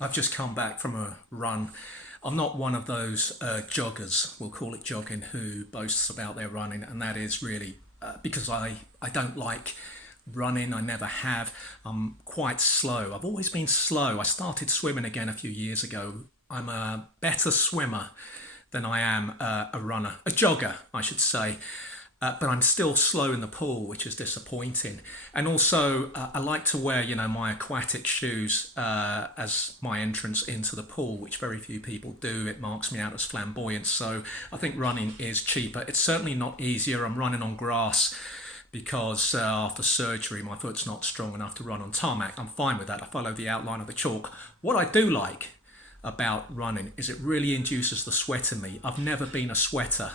I've just come back from a run. I'm not one of those joggers, we'll call it jogging, who boasts about their running, and that is really because I don't like running. I never have. I'm quite slow. I've always been slow. I started swimming again a few years ago. I'm a better swimmer than I am a runner, a jogger, I should say. But I'm still slow in the pool, which is disappointing. And also, I like to wear, my aquatic shoes as my entrance into the pool, which very few people do. It marks me out as flamboyant. So I think running is cheaper. It's certainly not easier. I'm running on grass because after surgery, my foot's not strong enough to run on tarmac. I'm fine with that. I follow the outline of the chalk. What I do like about running is it really induces the sweat in me. I've never been a sweater.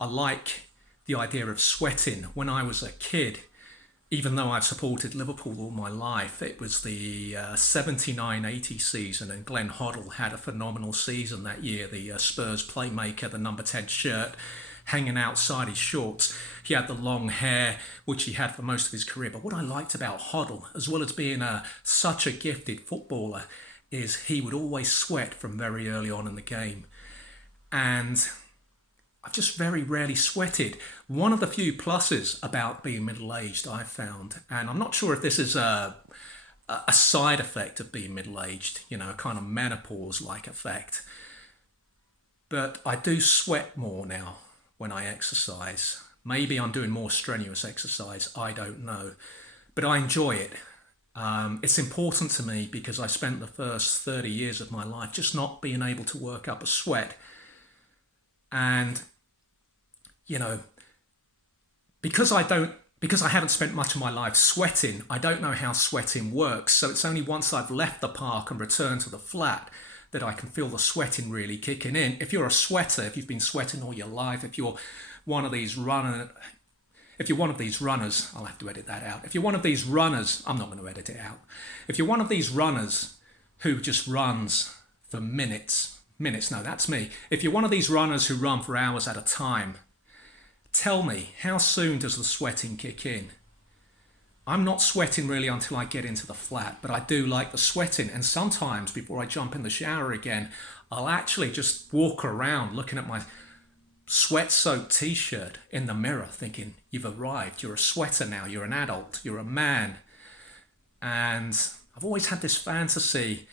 I like the idea of sweating. When I was a kid, even though I've supported Liverpool all my life, it was the 79-80 season, and Glenn Hoddle had a phenomenal season that year. The Spurs playmaker, the number 10 shirt hanging outside his shorts. He had the long hair, which he had for most of his career. But what I liked about Hoddle, as well as being such a gifted footballer, is he would always sweat from very early on in the game. And I've just very rarely sweated. One of the few pluses about being middle-aged I've found, and I'm not sure if this is a side effect of being middle-aged, a kind of menopause-like effect, but I do sweat more now when I exercise. Maybe I'm doing more strenuous exercise, I don't know, but I enjoy it. It's important to me because I spent the first 30 years of my life just not being able to work up a sweat. And because I haven't spent much of my life sweating, I don't know how sweating works. So it's only once I've left the park and returned to the flat that I can feel the sweating really kicking in. If you're a sweater, if you've been sweating all your life, if you're one of these runners, I'll have to edit that out. If you're one of these runners, I'm not going to edit it out. If you're one of these runners who just runs for minutes, no, that's me. If you're one of these runners who run for hours at a time, tell me, how soon does the sweating kick in? I'm not sweating really until I get into the flat, but I do like the sweating. And sometimes before I jump in the shower again, I'll actually just walk around looking at my sweat-soaked t-shirt in the mirror thinking, you've arrived, you're a sweater now, you're an adult, you're a man. And I've always had this fantasy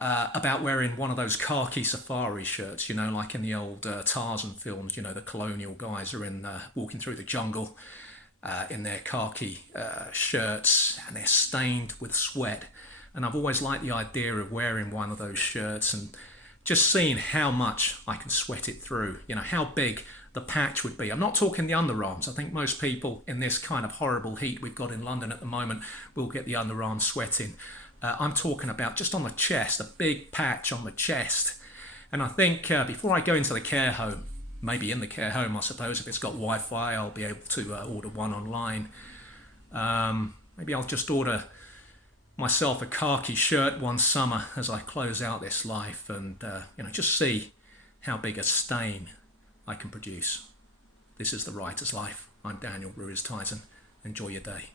about wearing one of those khaki safari shirts, like in the old Tarzan films, the colonial guys are walking through the jungle in their khaki shirts, and they're stained with sweat. And I've always liked the idea of wearing one of those shirts and just seeing how much I can sweat it through, how big the patch would be. I'm not talking the underarms. I think most people in this kind of horrible heat we've got in London at the moment will get the underarms sweating. I'm talking about just on the chest, a big patch on the chest. And I think before I go into the care home, maybe in the care home, I suppose, if it's got Wi-Fi, I'll be able to order one online. Maybe I'll just order myself a khaki shirt one summer as I close out this life and, just see how big a stain I can produce. This is The Writer's Life. I'm Daniel Ruiz-Tyson. Enjoy your day.